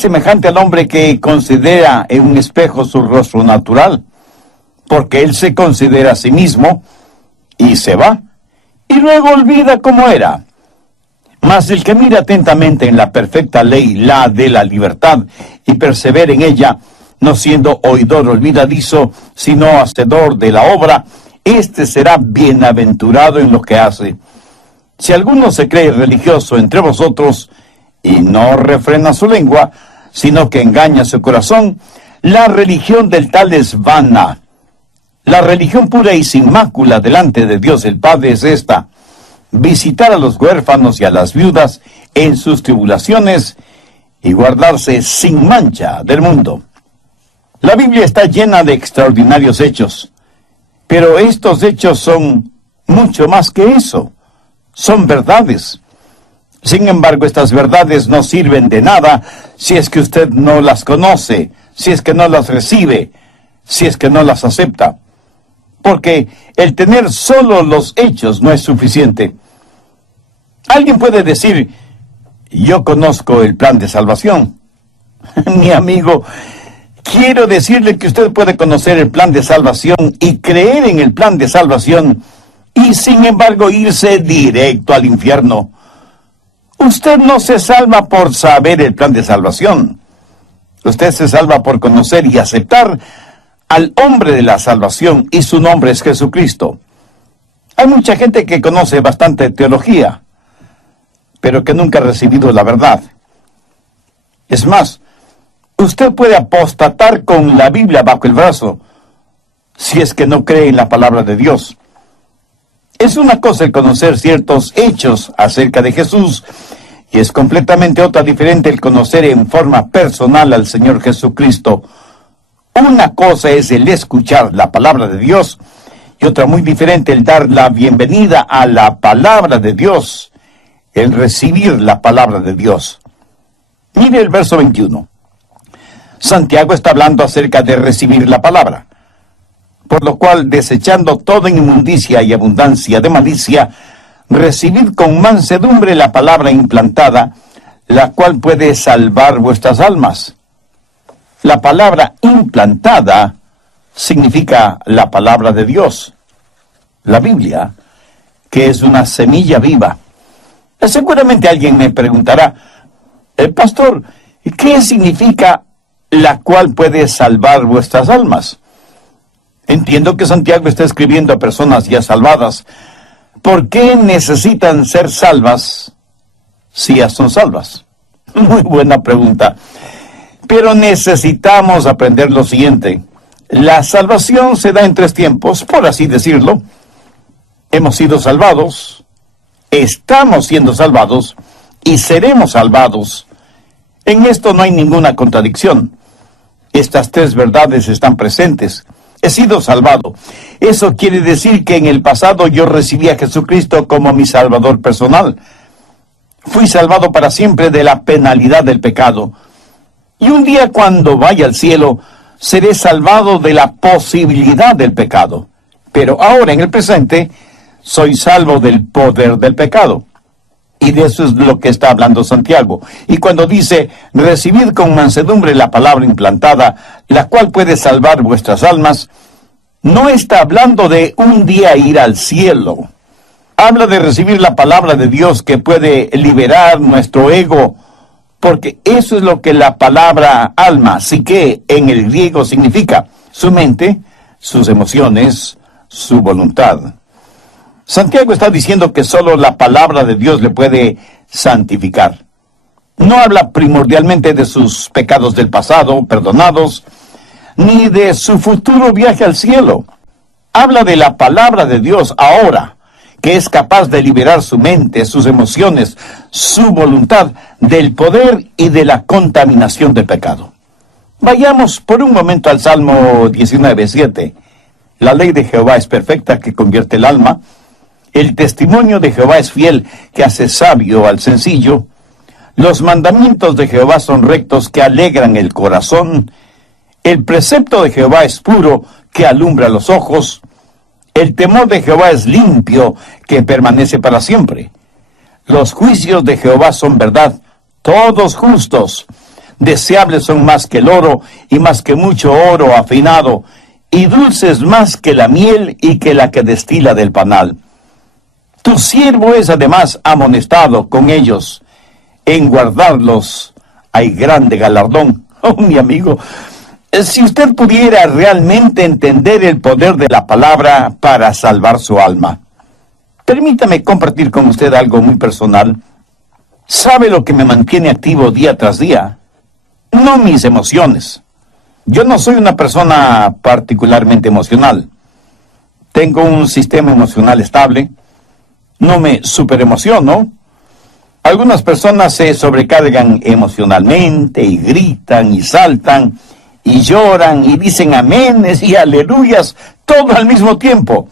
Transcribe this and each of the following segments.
es semejante al hombre que considera en un espejo su rostro natural, porque él se considera a sí mismo y se va, y luego olvida cómo era. Mas el que mira atentamente en la perfecta ley, la de la libertad, y persevera en ella, no siendo oidor olvidadizo, sino hacedor de la obra, éste será bienaventurado en lo que hace. Si alguno se cree religioso entre vosotros, y no refrena su lengua, sino que engaña su corazón, la religión del tal es vana. La religión pura y sin mácula delante de Dios el Padre es esta: visitar a los huérfanos y a las viudas en sus tribulaciones y guardarse sin mancha del mundo. La Biblia está llena de extraordinarios hechos, pero estos hechos son mucho más que eso. Son verdades. Sin embargo, estas verdades no sirven de nada si es que usted no las conoce, si es que no las recibe, si es que no las acepta. Porque el tener solo los hechos no es suficiente. Alguien puede decir: yo conozco el plan de salvación. Mi amigo, quiero decirle que usted puede conocer el plan de salvación y creer en el plan de salvación y sin embargo irse directo al infierno. Usted no se salva por saber el plan de salvación. Usted se salva por conocer y aceptar al hombre de la salvación, y su nombre es Jesucristo. Hay mucha gente que conoce bastante teología, pero que nunca ha recibido la verdad. Es más, usted puede apostatar con la Biblia bajo el brazo si es que no cree en la palabra de Dios. Es una cosa el conocer ciertos hechos acerca de Jesús, y es completamente otra diferente el conocer en forma personal al Señor Jesucristo. Una cosa es el escuchar la palabra de Dios, y otra muy diferente el dar la bienvenida a la palabra de Dios, el recibir la palabra de Dios. Mire el verso 21. Santiago está hablando acerca de recibir la palabra. Por lo cual, desechando toda inmundicia y abundancia de malicia, recibid con mansedumbre la palabra implantada, la cual puede salvar vuestras almas. La palabra implantada significa la palabra de Dios, la Biblia, que es una semilla viva. Seguramente alguien me preguntará: pastor, ¿qué significa la cual puede salvar vuestras almas? Entiendo que Santiago está escribiendo a personas ya salvadas. ¿Por qué necesitan ser salvas si ya son salvas? Muy buena pregunta. Pero necesitamos aprender lo siguiente: la salvación se da en tres tiempos, por así decirlo. Hemos sido salvados, estamos siendo salvados y seremos salvados. En esto no hay ninguna contradicción. Estas tres verdades están presentes. He sido salvado. Eso quiere decir que en el pasado yo recibí a Jesucristo como mi Salvador personal. Fui salvado para siempre de la penalidad del pecado. Y un día, cuando vaya al cielo, seré salvado de la posibilidad del pecado. Pero ahora, en el presente, soy salvo del poder del pecado. Y de eso es lo que está hablando Santiago. Y cuando dice: recibid con mansedumbre la palabra implantada, la cual puede salvar vuestras almas, no está hablando de un día ir al cielo. Habla de recibir la palabra de Dios que puede liberar nuestro ego, porque eso es lo que la palabra alma, psique, en el griego significa: su mente, sus emociones, su voluntad. Santiago está diciendo que solo la palabra de Dios le puede santificar. No habla primordialmente de sus pecados del pasado, perdonados, ni de su futuro viaje al cielo. Habla de la palabra de Dios ahora, que es capaz de liberar su mente, sus emociones, su voluntad, del poder y de la contaminación del pecado. Vayamos por un momento al Salmo 19:7. La ley de Jehová es perfecta, que convierte el alma. El testimonio de Jehová es fiel, que hace sabio al sencillo. Los mandamientos de Jehová son rectos, que alegran el corazón. El precepto de Jehová es puro, que alumbra los ojos. El temor de Jehová es limpio, que permanece para siempre. Los juicios de Jehová son verdad, todos justos. Deseables son más que el oro, y más que mucho oro afinado, y dulces más que la miel y que la que destila del panal. Tu siervo es además amonestado con ellos. En guardarlos hay grande galardón. Oh, mi amigo, si usted pudiera realmente entender el poder de la palabra para salvar su alma. Permítame compartir con usted algo muy personal. ¿Sabe lo que me mantiene activo día tras día? No mis emociones. Yo no soy una persona particularmente emocional. Tengo un sistema emocional estable. No me superemociono. Algunas personas se sobrecargan emocionalmente y gritan y saltan y lloran y dicen aménes y aleluyas todo al mismo tiempo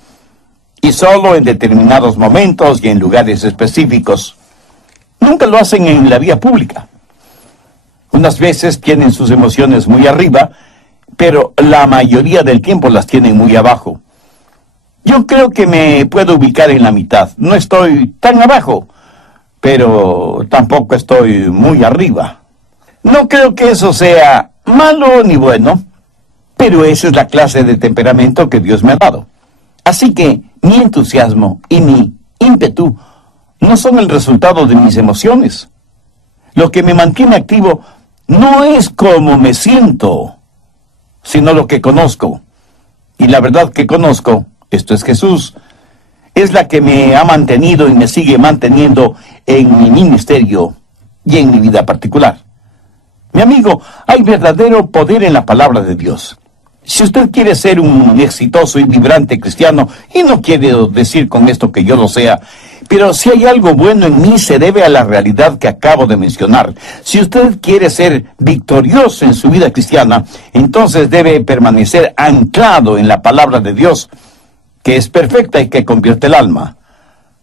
y solo en determinados momentos y en lugares específicos. Nunca lo hacen en la vía pública. Unas veces tienen sus emociones muy arriba, pero la mayoría del tiempo las tienen muy abajo. Yo creo que me puedo ubicar en la mitad. No estoy tan abajo, pero tampoco estoy muy arriba. No creo que eso sea malo ni bueno, pero esa es la clase de temperamento que Dios me ha dado. Así que mi entusiasmo y mi ímpetu no son el resultado de mis emociones. Lo que me mantiene activo no es cómo me siento, sino lo que conozco. Y la verdad que conozco, esto es Jesús, es la que me ha mantenido y me sigue manteniendo en mi ministerio y en mi vida particular. Mi amigo, hay verdadero poder en la palabra de Dios. Si usted quiere ser un exitoso y vibrante cristiano, y no quiero decir con esto que yo lo sea, pero si hay algo bueno en mí se debe a la realidad que acabo de mencionar. Si usted quiere ser victorioso en su vida cristiana, entonces debe permanecer anclado en la palabra de Dios, que es perfecta y que convierte el alma.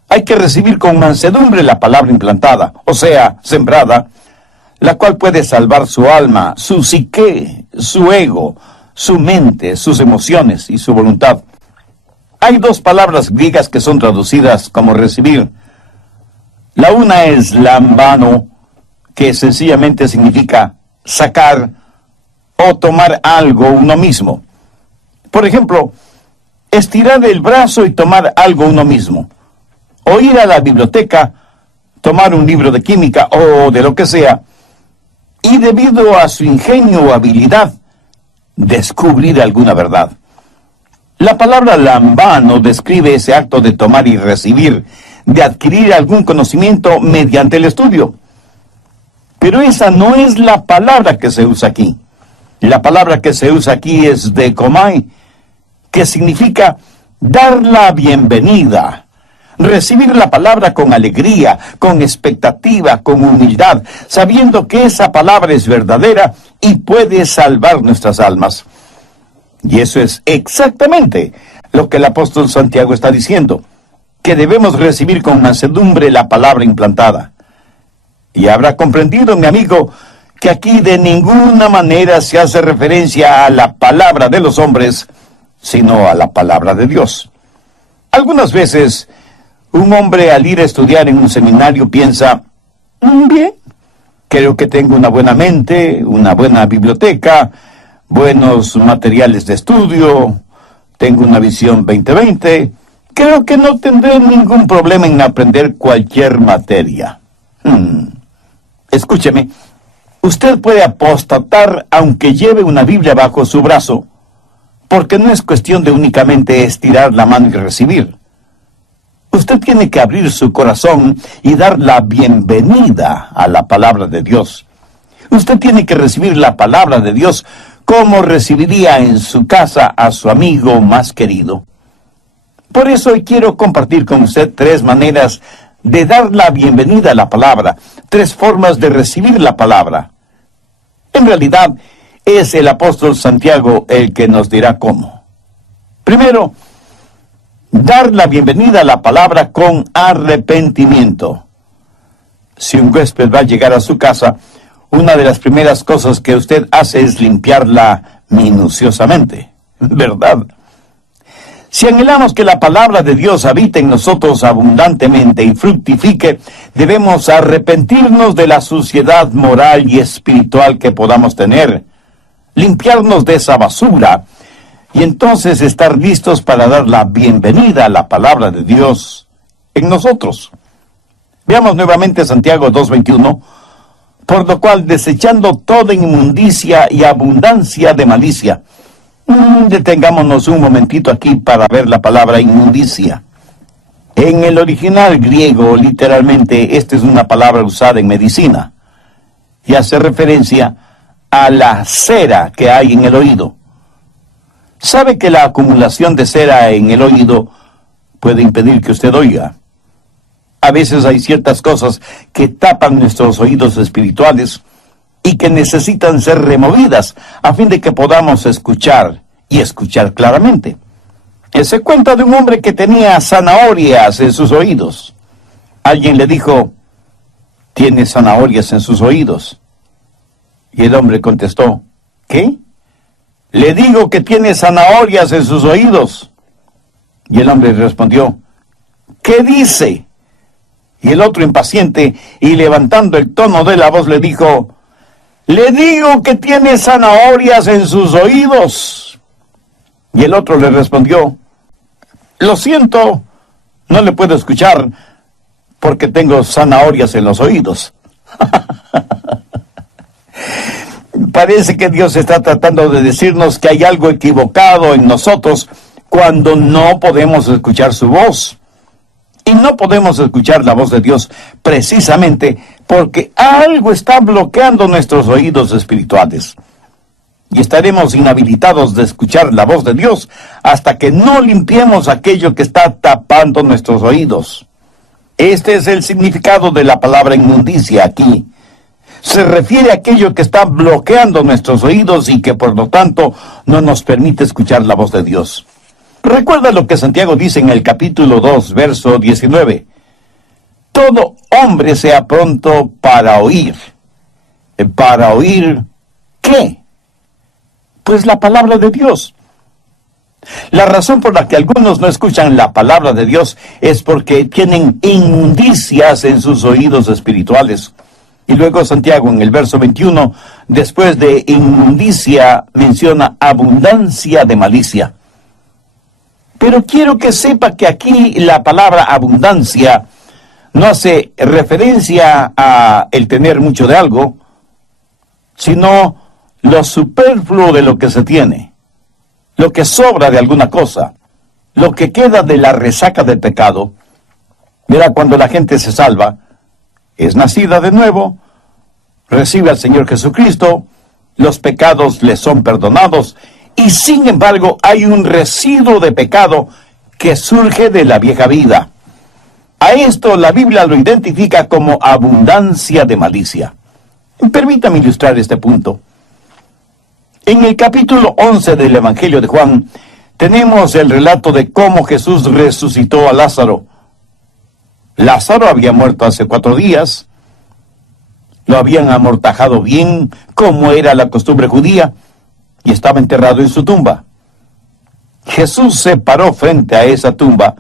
Hay que recibir con mansedumbre la palabra implantada, o sea, sembrada, la cual puede salvar su alma, su psique, su ego, su mente, sus emociones y su voluntad. Hay dos palabras griegas que son traducidas como recibir. La una es lambano, que sencillamente significa sacar o tomar algo uno mismo. Por ejemplo, estirar el brazo y tomar algo uno mismo. O ir a la biblioteca, tomar un libro de química o de lo que sea, y debido a su ingenio o habilidad, descubrir alguna verdad. La palabra lambano describe ese acto de tomar y recibir, de adquirir algún conocimiento mediante el estudio. Pero esa no es la palabra que se usa aquí. La palabra que se usa aquí es dekomai, que significa dar la bienvenida, recibir la palabra con alegría, con expectativa, con humildad, sabiendo que esa palabra es verdadera y puede salvar nuestras almas. Y eso es exactamente lo que el apóstol Santiago está diciendo, que debemos recibir con mansedumbre la palabra implantada. Y habrá comprendido, mi amigo, que aquí de ninguna manera se hace referencia a la palabra de los hombres, sino a la palabra de Dios. Algunas veces, un hombre al ir a estudiar en un seminario piensa, bien, creo que tengo una buena mente, una buena biblioteca, buenos materiales de estudio, tengo una visión 2020, creo que no tendré ningún problema en aprender cualquier materia. Escúcheme, usted puede apostatar aunque lleve una Biblia bajo su brazo, porque no es cuestión de únicamente estirar la mano y recibir. Usted tiene que abrir su corazón y dar la bienvenida a la palabra de Dios. Usted tiene que recibir la palabra de Dios como recibiría en su casa a su amigo más querido. Por eso hoy quiero compartir con usted 3 maneras de dar la bienvenida a la palabra, 3 formas de recibir la palabra. En realidad, es el apóstol Santiago el que nos dirá cómo. Primero, dar la bienvenida a la palabra con arrepentimiento. Si un huésped va a llegar a su casa, una de las primeras cosas que usted hace es limpiarla minuciosamente, ¿verdad? Si anhelamos que la palabra de Dios habite en nosotros abundantemente y fructifique, debemos arrepentirnos de la suciedad moral y espiritual que podamos tener, limpiarnos de esa basura y entonces estar listos para dar la bienvenida a la palabra de Dios en nosotros. Veamos nuevamente Santiago 2:21, por lo cual desechando toda inmundicia y abundancia de malicia. Detengámonos un momentito aquí para ver la palabra inmundicia. En el original griego, literalmente, esta es una palabra usada en medicina y hace referencia a la cera que hay en el oído. ¿Sabe que la acumulación de cera en el oído puede impedir que usted oiga? A veces hay ciertas cosas que tapan nuestros oídos espirituales y que necesitan ser removidas a fin de que podamos escuchar y escuchar claramente. Se cuenta de un hombre que tenía zanahorias en sus oídos. Alguien le dijo, ¿tiene zanahorias en sus oídos? Y el hombre contestó, ¿qué? Le digo que tiene zanahorias en sus oídos. Y el hombre respondió, ¿qué dice? Y el otro impaciente y levantando el tono de la voz le dijo, le digo que tiene zanahorias en sus oídos. Y el otro le respondió, lo siento, no le puedo escuchar porque tengo zanahorias en los oídos. Parece que Dios está tratando de decirnos que hay algo equivocado en nosotros cuando no podemos escuchar su voz. Y no podemos escuchar la voz de Dios precisamente porque algo está bloqueando nuestros oídos espirituales. Y estaremos inhabilitados de escuchar la voz de Dios hasta que no limpiemos aquello que está tapando nuestros oídos. Este es el significado de la palabra inmundicia aquí. Se refiere a aquello que está bloqueando nuestros oídos y que por lo tanto no nos permite escuchar la voz de Dios. Recuerda lo que Santiago dice en el capítulo 2, verso 19. Todo hombre sea pronto para oír. ¿Para oír qué? Pues la palabra de Dios. La razón por la que algunos no escuchan la palabra de Dios es porque tienen inmundicias en sus oídos espirituales. Y luego Santiago en el verso 21, después de inmundicia, menciona abundancia de malicia. Pero quiero que sepa que aquí la palabra abundancia no hace referencia a el tener mucho de algo, sino lo superfluo de lo que se tiene, lo que sobra de alguna cosa, lo que queda de la resaca del pecado. Verá, cuando la gente se salva, es nacida de nuevo, recibe al Señor Jesucristo, los pecados le son perdonados, y sin embargo hay un residuo de pecado que surge de la vieja vida. A esto la Biblia lo identifica como abundancia de malicia. Permítame ilustrar este punto. En el capítulo 11 del Evangelio de Juan, tenemos el relato de cómo Jesús resucitó a Lázaro. Lázaro había muerto hace 4 días, lo habían amortajado bien, como era la costumbre judía, y estaba enterrado en su tumba. Jesús se paró frente a esa tumba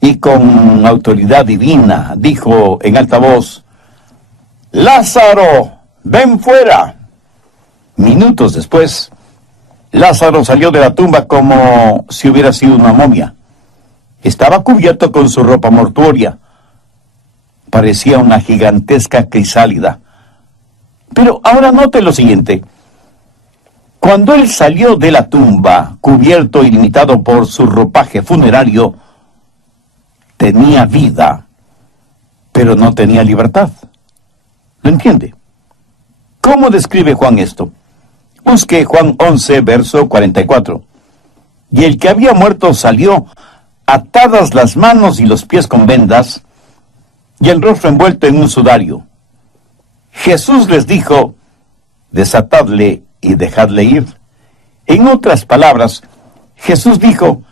y con autoridad divina dijo en alta voz, Lázaro, ven fuera. Minutos después, Lázaro salió de la tumba como si hubiera sido una momia. Estaba cubierto con su ropa mortuoria. Parecía una gigantesca crisálida. Pero ahora note lo siguiente. Cuando él salió de la tumba, cubierto y limitado por su ropaje funerario, tenía vida, pero no tenía libertad. ¿Lo entiende? ¿Cómo describe Juan esto? Busque Juan 11, verso 44. Y el que había muerto salió, atadas las manos y los pies con vendas, y el rostro envuelto en un sudario. Jesús les dijo, desatadle y dejadle ir. En otras palabras, Jesús dijo,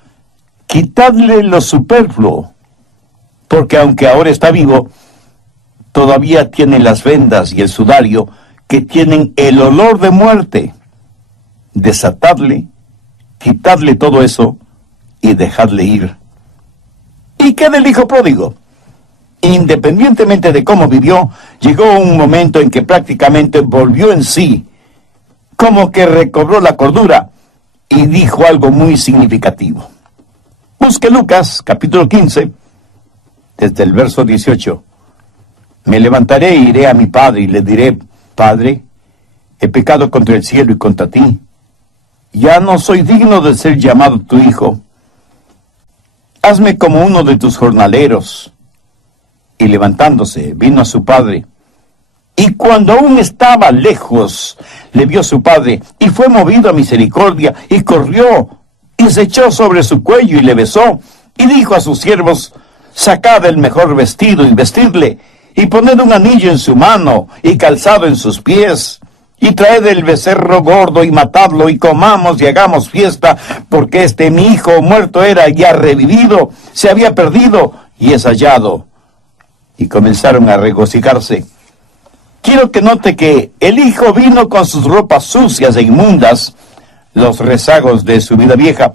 quitadle lo superfluo, porque aunque ahora está vivo, todavía tiene las vendas y el sudario que tienen el olor de muerte. Desatadle, quitadle todo eso y dejadle ir. ¿Y qué del hijo pródigo? Independientemente de cómo vivió, llegó un momento en que prácticamente volvió en sí, como que recobró la cordura y dijo algo muy significativo. Busque Lucas, capítulo 15, desde el verso 18. Me levantaré e iré a mi padre y le diré, Padre, he pecado contra el cielo y contra ti. Ya no soy digno de ser llamado tu hijo. Hazme como uno de tus jornaleros. Y levantándose, vino a su padre. Y cuando aún estaba lejos, le vio su padre, y fue movido a misericordia, y corrió, y se echó sobre su cuello, y le besó, y dijo a sus siervos, sacad el mejor vestido, y vestidle, y poned un anillo en su mano, y calzado en sus pies, y traed el becerro gordo, y matadlo, y comamos, y hagamos fiesta, porque mi hijo muerto era, y ha revivido, se había perdido, y es hallado. Y comenzaron a regocijarse. Quiero que note que el hijo vino con sus ropas sucias e inmundas, los rezagos de su vida vieja,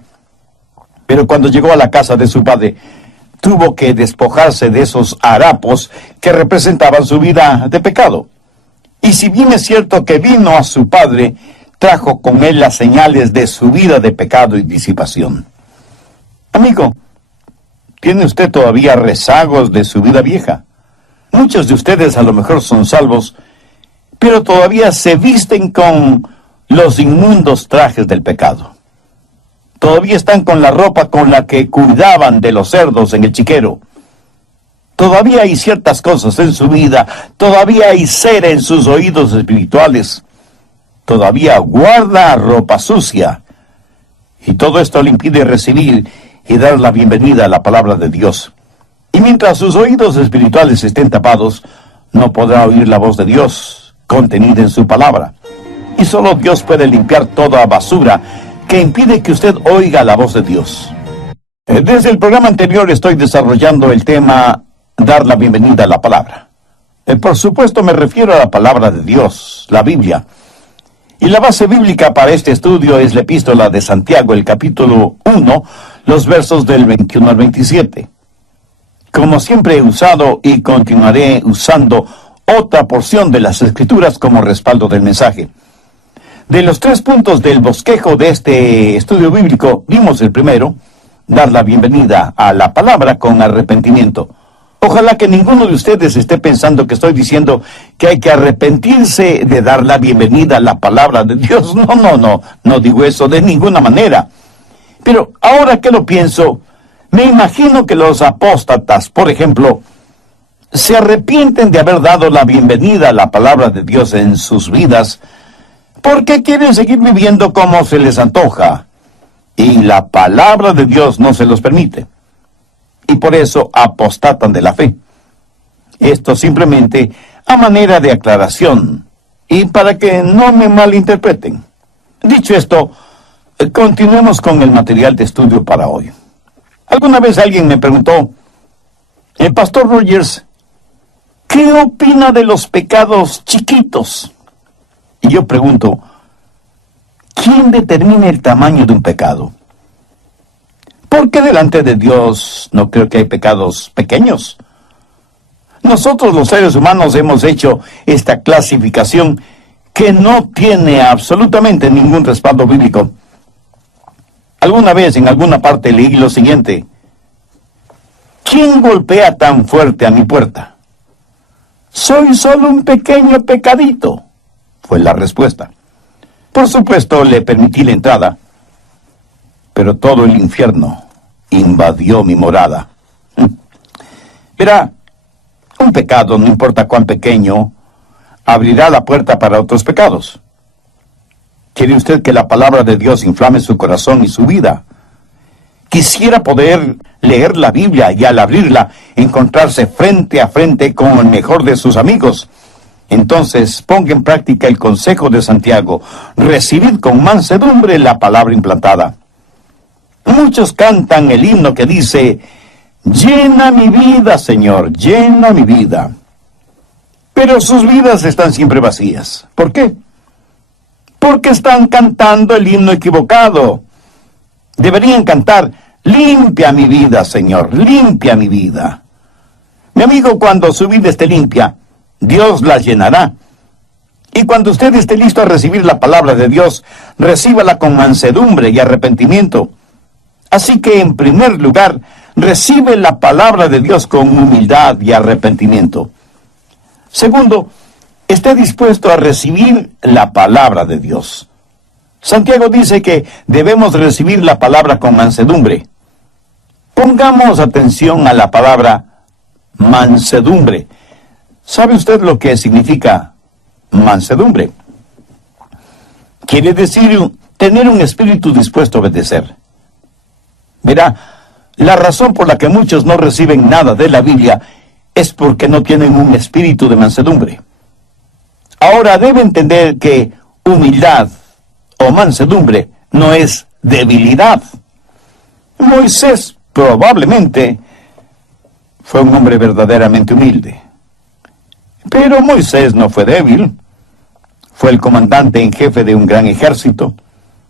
pero cuando llegó a la casa de su padre, tuvo que despojarse de esos harapos que representaban su vida de pecado. Y si bien es cierto que vino a su padre, trajo con él las señales de su vida de pecado y disipación. Amigo, ¿tiene usted todavía rezagos de su vida vieja? Muchos de ustedes a lo mejor son salvos, pero todavía se visten con los inmundos trajes del pecado. Todavía están con la ropa con la que cuidaban de los cerdos en el chiquero. Todavía hay ciertas cosas en su vida, todavía hay cera en sus oídos espirituales, todavía guarda ropa sucia. Y todo esto le impide recibir y dar la bienvenida a la palabra de Dios. Y mientras sus oídos espirituales estén tapados, no podrá oír la voz de Dios contenida en su palabra. Y solo Dios puede limpiar toda basura que impide que usted oiga la voz de Dios. Desde el programa anterior estoy desarrollando el tema dar la bienvenida a la palabra. Por supuesto me refiero a la palabra de Dios, la Biblia. Y la base bíblica para este estudio es la epístola de Santiago, el capítulo 1, los versos del 21 al 27. Como siempre he usado y continuaré usando otra porción de las Escrituras como respaldo del mensaje. De los 3 puntos del bosquejo de este estudio bíblico, vimos el primero, dar la bienvenida a la palabra con arrepentimiento. Ojalá que ninguno de ustedes esté pensando que estoy diciendo que hay que arrepentirse de dar la bienvenida a la palabra de Dios. No digo eso de ninguna manera. Pero ahora que lo pienso, me imagino que los apóstatas, por ejemplo, se arrepienten de haber dado la bienvenida a la palabra de Dios en sus vidas, porque quieren seguir viviendo como se les antoja, y la palabra de Dios no se los permite. Y por eso apostatan de la fe. Esto simplemente a manera de aclaración, y para que no me malinterpreten. Dicho esto, continuemos con el material de estudio para hoy. Alguna vez alguien me preguntó, el pastor Rogers, ¿qué opina de los pecados chiquitos? Y yo pregunto, ¿quién determina el tamaño de un pecado? Porque delante de Dios no creo que hay pecados pequeños. Nosotros los seres humanos hemos hecho esta clasificación que no tiene absolutamente ningún respaldo bíblico. Alguna vez en alguna parte leí lo siguiente: ¿quién golpea tan fuerte a mi puerta? Soy solo un pequeño pecadito, fue la respuesta. Por supuesto le permití la entrada, pero todo el infierno invadió mi morada. Verá, un pecado, no importa cuán pequeño, abrirá la puerta para otros pecados. ¿Quiere usted que la palabra de Dios inflame su corazón y su vida? Quisiera poder leer la Biblia y al abrirla encontrarse frente a frente con el mejor de sus amigos. Entonces ponga en práctica el consejo de Santiago: recibid con mansedumbre la palabra implantada. Muchos cantan el himno que dice: llena mi vida, Señor, llena mi vida. Pero sus vidas están siempre vacías. ¿Por qué? Porque están cantando el himno equivocado. Deberían cantar: Limpia mi vida, Señor, limpia mi vida. Mi amigo, cuando su vida esté limpia, Dios la llenará. Y cuando usted esté listo a recibir la palabra de Dios, recíbala con mansedumbre y arrepentimiento. Así que, en primer lugar, recibe la palabra de Dios con humildad y arrepentimiento. Segundo, esté dispuesto a recibir la palabra de Dios. Santiago dice que debemos recibir la palabra con mansedumbre. Pongamos atención a la palabra mansedumbre. ¿Sabe usted lo que significa mansedumbre? Quiere decir tener un espíritu dispuesto a obedecer. Verá, la razón por la que muchos no reciben nada de la Biblia es porque no tienen un espíritu de mansedumbre. Ahora debe entender que humildad o mansedumbre no es debilidad. Moisés probablemente fue un hombre verdaderamente humilde. Pero Moisés no fue débil. Fue el comandante en jefe de un gran ejército.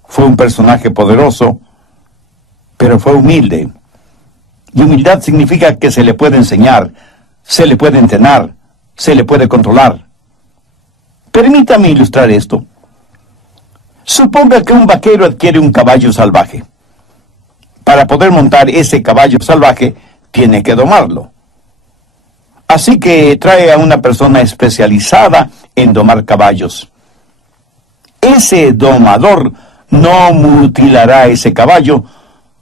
Fue un personaje poderoso, pero fue humilde. Y humildad significa que se le puede enseñar, se le puede entrenar, se le puede controlar. Permítame ilustrar esto. Suponga que un vaquero adquiere un caballo salvaje. Para poder montar ese caballo salvaje, tiene que domarlo. Así que trae a una persona especializada en domar caballos. Ese domador no mutilará ese caballo,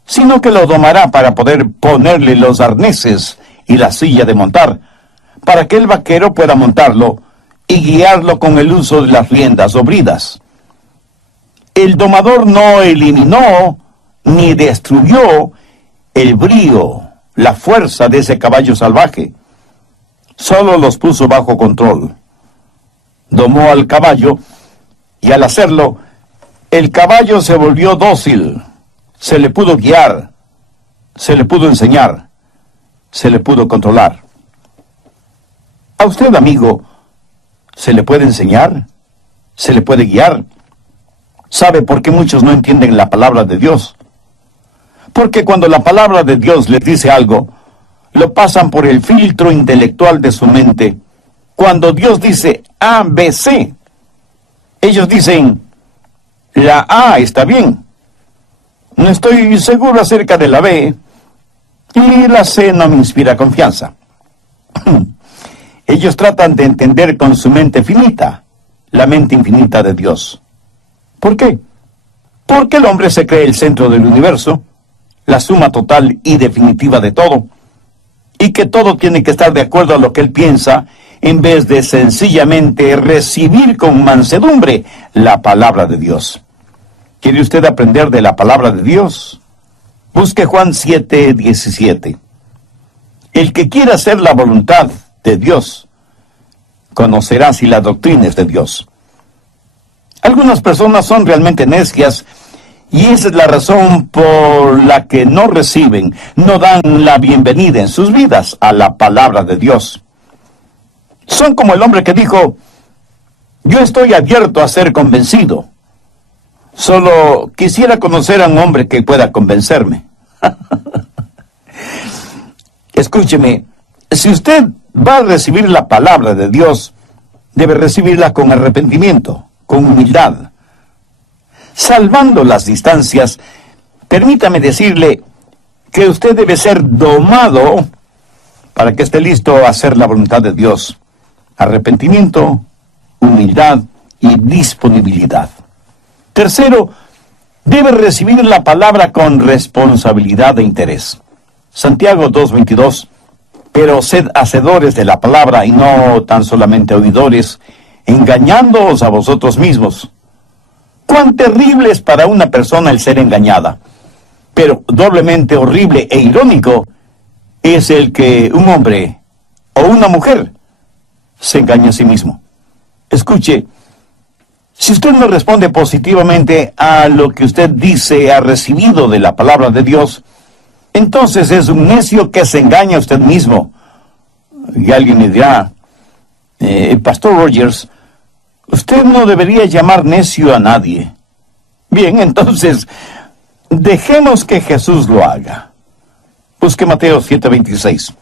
sino que lo domará para poder ponerle los arneses y la silla de montar, para que el vaquero pueda montarlo y guiarlo con el uso de las riendas o bridas. El domador no eliminó ni destruyó el brío, la fuerza de ese caballo salvaje. Solo los puso bajo control. Domó al caballo y al hacerlo, el caballo se volvió dócil. Se le pudo guiar, se le pudo enseñar, se le pudo controlar. A usted, amigo, ¿se le puede enseñar? ¿Se le puede guiar? ¿Sabe por qué muchos no entienden la palabra de Dios? Porque cuando la palabra de Dios les dice algo, lo pasan por el filtro intelectual de su mente. Cuando Dios dice A, B, C, ellos dicen, la A está bien. No estoy seguro acerca de la B, y la C no me inspira confianza. Ellos tratan de entender con su mente finita, la mente infinita de Dios. ¿Por qué? Porque el hombre se cree el centro del universo, la suma total y definitiva de todo, y que todo tiene que estar de acuerdo a lo que él piensa, en vez de sencillamente recibir con mansedumbre la palabra de Dios. ¿Quiere usted aprender de la palabra de Dios? Busque Juan 7:17. El que quiera hacer la voluntad de Dios, conocerá si la doctrina es de Dios. Algunas personas son realmente necias, y esa es la razón por la que no reciben, no dan la bienvenida en sus vidas a la palabra de Dios. Son como el hombre que dijo, yo estoy abierto a ser convencido. Solo quisiera conocer a un hombre que pueda convencerme. Escúcheme, si usted va a recibir la palabra de Dios, debe recibirla con arrepentimiento, con humildad. Salvando las distancias, permítame decirle que usted debe ser domado para que esté listo a hacer la voluntad de Dios. Arrepentimiento, humildad y disponibilidad. Tercero, debe recibir la palabra con responsabilidad e interés. Santiago 2:22, pero sed hacedores de la palabra y no tan solamente oidores, engañándoos a vosotros mismos. Cuán terrible es para una persona el ser engañada, pero doblemente horrible e irónico es el que un hombre o una mujer se engaña a sí mismo. Escuche, si usted no responde positivamente a lo que usted dice ha recibido de la palabra de Dios, entonces es un necio que se engaña a usted mismo. Y alguien me dirá, Pastor Rogers, usted no debería llamar necio a nadie. Bien, entonces, Dejemos que Jesús lo haga. Busque Mateo 7:26.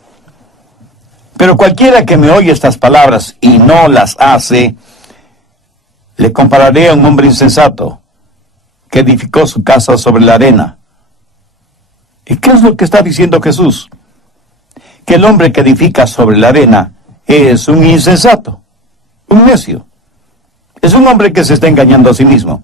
Pero cualquiera que me oye estas palabras y no las hace, le compararé a un hombre insensato que edificó su casa sobre la arena. ¿Y qué es lo que está diciendo Jesús? Que el hombre que edifica sobre la arena es un insensato, un necio. Es un hombre que se está engañando a sí mismo.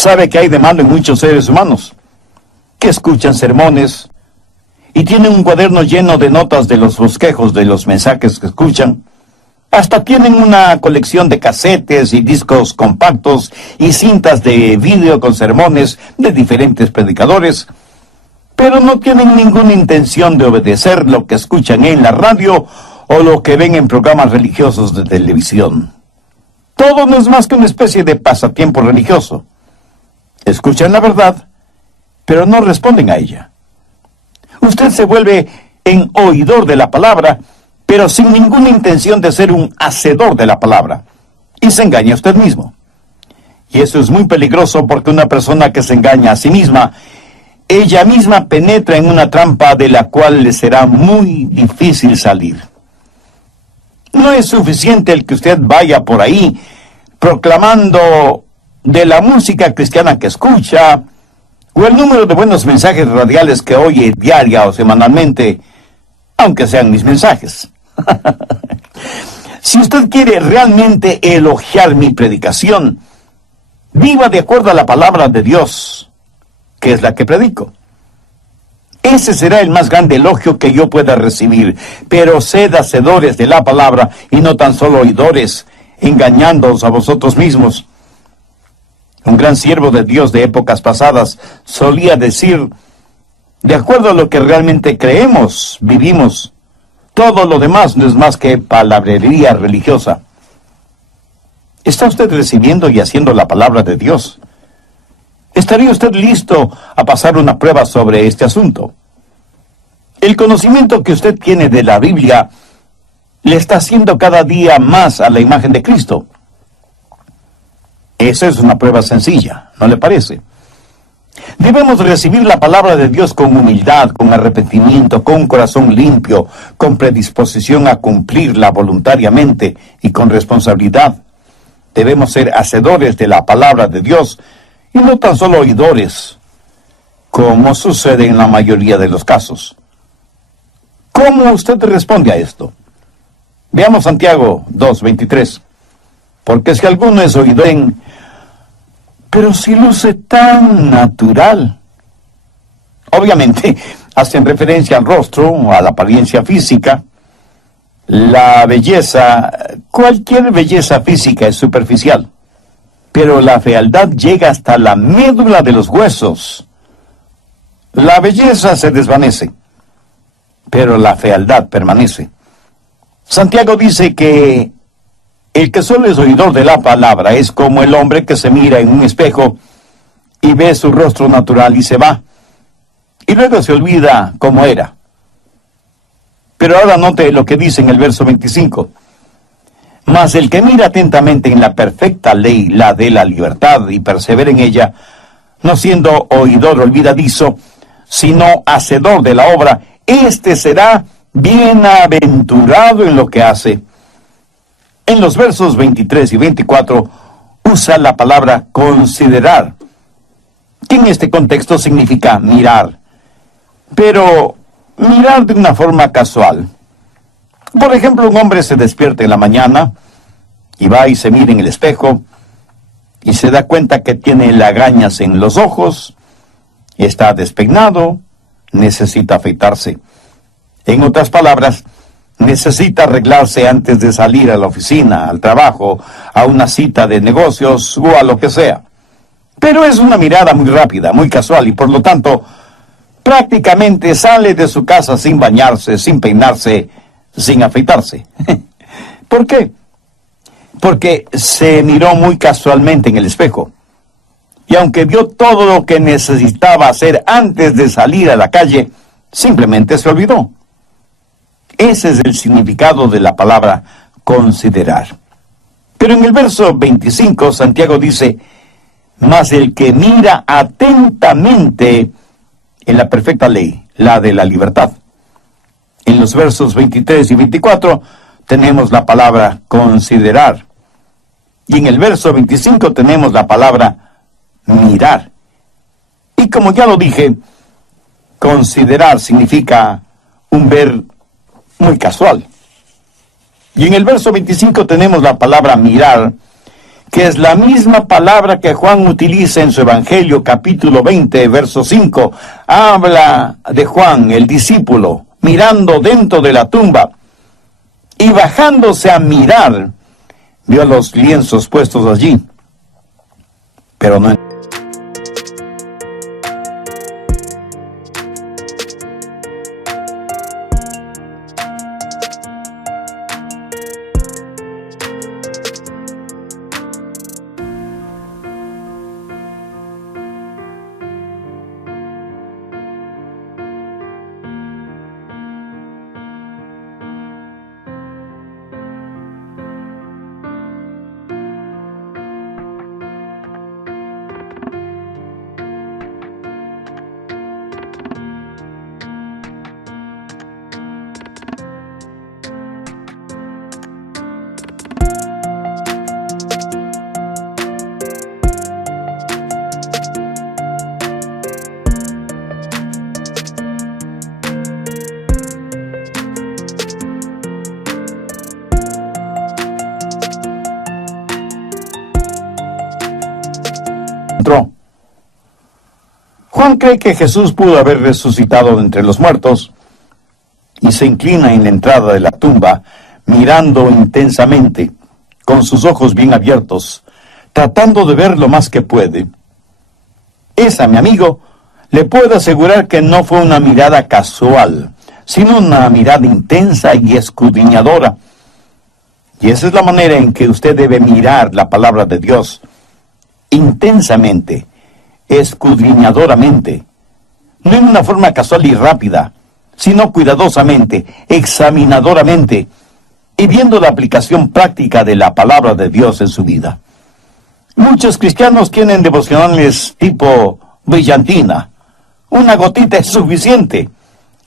¿Sabe que hay de malo en muchos seres humanos? Que escuchan sermones y tienen un cuaderno lleno de notas de los bosquejos de los mensajes que escuchan. Hasta tienen una colección de casetes y discos compactos y cintas de vídeo con sermones de diferentes predicadores, pero no tienen ninguna intención de obedecer lo que escuchan en la radio o lo que ven en programas religiosos de televisión. Todo no es más que una especie de pasatiempo religioso. Escuchan la verdad, pero no responden a ella. Usted se vuelve en oidor de la palabra, pero sin ninguna intención de ser un hacedor de la palabra. Y se engaña a usted mismo. Y eso es muy peligroso porque una persona que se engaña a sí misma, ella misma penetra en una trampa de la cual le será muy difícil salir. No es suficiente el que usted vaya por ahí proclamando de la música cristiana que escucha, o el número de buenos mensajes radiales que oye diaria o semanalmente, aunque sean mis mensajes. Si usted quiere realmente elogiar mi predicación, viva de acuerdo a la palabra de Dios, que es la que predico. Ese será el más grande elogio que yo pueda recibir, pero sed hacedores de la palabra y no tan solo oidores, engañándoos a vosotros mismos. Un gran siervo de Dios de épocas pasadas solía decir, de acuerdo a lo que realmente creemos, vivimos. Todo lo demás no es más que palabrería religiosa. ¿Está usted recibiendo y haciendo la palabra de Dios? ¿Estaría usted listo a pasar una prueba sobre este asunto? El conocimiento que usted tiene de la Biblia le está haciendo cada día más a la imagen de Cristo. Esa es una prueba sencilla, ¿no le parece? Debemos recibir la palabra de Dios con humildad, con arrepentimiento, con un corazón limpio, con predisposición a cumplirla voluntariamente y con responsabilidad. Debemos ser hacedores de la palabra de Dios y no tan solo oidores, como sucede en la mayoría de los casos. ¿Cómo usted responde a esto? Veamos Santiago 2:23. Porque si alguno es oidor, pero si luce tan natural. Obviamente, hacen referencia al rostro, a la apariencia física. La belleza, cualquier belleza física es superficial. Pero la fealdad llega hasta la médula de los huesos. La belleza se desvanece, pero la fealdad permanece. Santiago dice que el que solo es oidor de la palabra es como el hombre que se mira en un espejo y ve su rostro natural y se va, y luego se olvida cómo era. Pero ahora note lo que dice en el verso 25. Mas el que mira atentamente en la perfecta ley, la de la libertad, y persevera en ella, no siendo oidor olvidadizo, sino hacedor de la obra, éste será bienaventurado en lo que hace. En los versos 23 y 24 usa la palabra considerar. que en este contexto significa mirar, pero mirar de una forma casual. Por ejemplo, un hombre se despierta en la mañana y va y se mira en el espejo y se da cuenta que tiene lagañas en los ojos, está despeinado, necesita afeitarse. En otras palabras, necesita arreglarse antes de salir a la oficina, al trabajo, a una cita de negocios o a lo que sea. Pero es una mirada muy rápida, muy casual y por lo tanto prácticamente sale de su casa sin bañarse, sin peinarse, sin afeitarse. ¿Por qué? Porque se miró muy casualmente en el espejo. Y aunque vio todo lo que necesitaba hacer antes de salir a la calle, simplemente se olvidó. Ese es el significado de la palabra considerar. Pero en el verso 25, Santiago dice, mas el que mira atentamente en la perfecta ley, la de la libertad. En los versos 23 y 24 tenemos la palabra considerar. Y en el verso 25 tenemos la palabra mirar. Y como ya lo dije, considerar significa un ver muy casual. Y en el verso 25 tenemos la palabra mirar, que es la misma palabra que Juan utiliza en su Evangelio, capítulo 20, verso 5. Habla de Juan, el discípulo, mirando dentro de la tumba, y bajándose a mirar, vio los lienzos puestos allí, pero no entró. Juan cree que Jesús pudo haber resucitado de entre los muertos y se inclina en la entrada de la tumba, mirando intensamente, con sus ojos bien abiertos, tratando de ver lo más que puede. Esa, mi amigo, le puedo asegurar que no fue una mirada casual, sino una mirada intensa y escudriñadora. Y esa es la manera en que usted debe mirar la palabra de Dios, intensamente, escudriñadoramente, no en una forma casual y rápida, sino cuidadosamente, examinadoramente, y viendo la aplicación práctica de la palabra de Dios en su vida. Muchos cristianos tienen devocionales tipo brillantina. Una gotita es suficiente.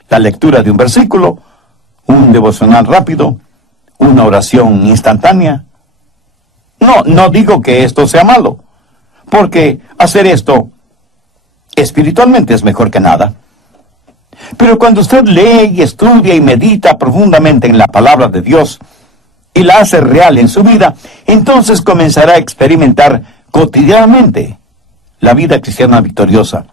La lectura de un versículo, un devocional rápido, una oración instantánea. No digo que esto sea malo, porque hacer esto espiritualmente es mejor que nada. Pero cuando usted lee y estudia y medita profundamente en la palabra de Dios y la hace real en su vida, entonces comenzará a experimentar cotidianamente la vida cristiana victoriosa.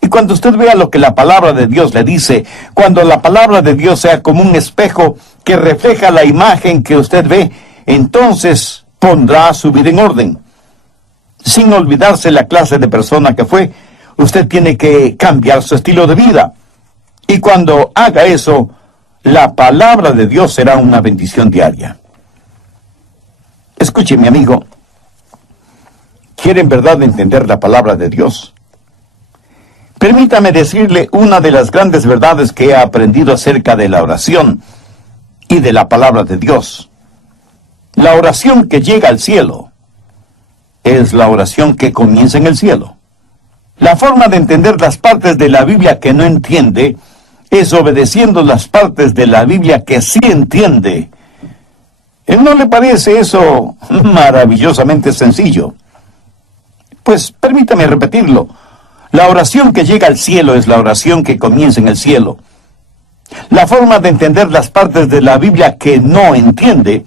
Y cuando usted vea lo que la palabra de Dios le dice, cuando la palabra de Dios sea como un espejo que refleja la imagen que usted ve, entonces pondrá su vida en orden. Sin olvidarse la clase de persona que fue, usted tiene que cambiar su estilo de vida. Y cuando haga eso, la palabra de Dios será una bendición diaria. Escuche, mi amigo, ¿quiere en verdad entender la palabra de Dios? Permítame decirle una de las grandes verdades que he aprendido acerca de la oración y de la palabra de Dios. La oración que llega al cielo es la oración que comienza en el cielo. La forma de entender las partes de la Biblia que no entiende es obedeciendo las partes de la Biblia que sí entiende. ¿No le parece eso maravillosamente sencillo? Pues permítame repetirlo. La oración que llega al cielo es la oración que comienza en el cielo. La forma de entender las partes de la Biblia que no entiende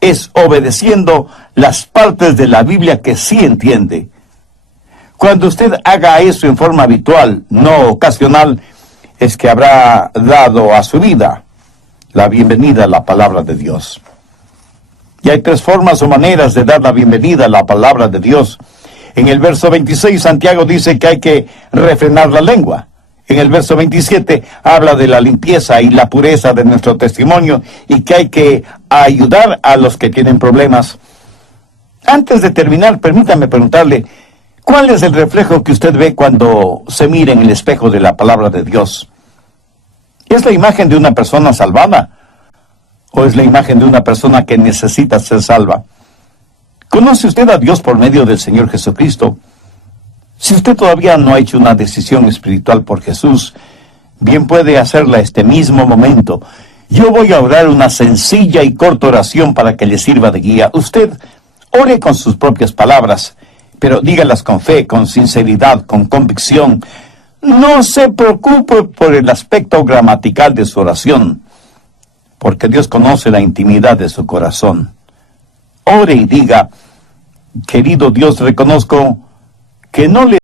es obedeciendo las partes de la Biblia que sí entiende. Cuando usted haga eso en forma habitual, no ocasional, es que habrá dado a su vida la bienvenida a la palabra de Dios. Y hay tres formas o maneras de dar la bienvenida a la palabra de Dios. En el verso 26, Santiago dice que hay que refrenar la lengua. En el verso 27 habla de la limpieza y la pureza de nuestro testimonio y que hay que ayudar a los que tienen problemas. Antes de terminar, permítame preguntarle, ¿cuál es el reflejo que usted ve cuando se mira en el espejo de la palabra de Dios? ¿Es la imagen de una persona salvada? ¿O es la imagen de una persona que necesita ser salva? ¿Conoce usted a Dios por medio del Señor Jesucristo? Si usted todavía no ha hecho una decisión espiritual por Jesús, bien puede hacerla este mismo momento. Yo voy a orar una sencilla y corta oración para que le sirva de guía. Usted ore con sus propias palabras, pero dígalas con fe, con sinceridad, con convicción. No se preocupe por el aspecto gramatical de su oración, porque Dios conoce la intimidad de su corazón. Ore y diga: querido Dios, reconozco que no le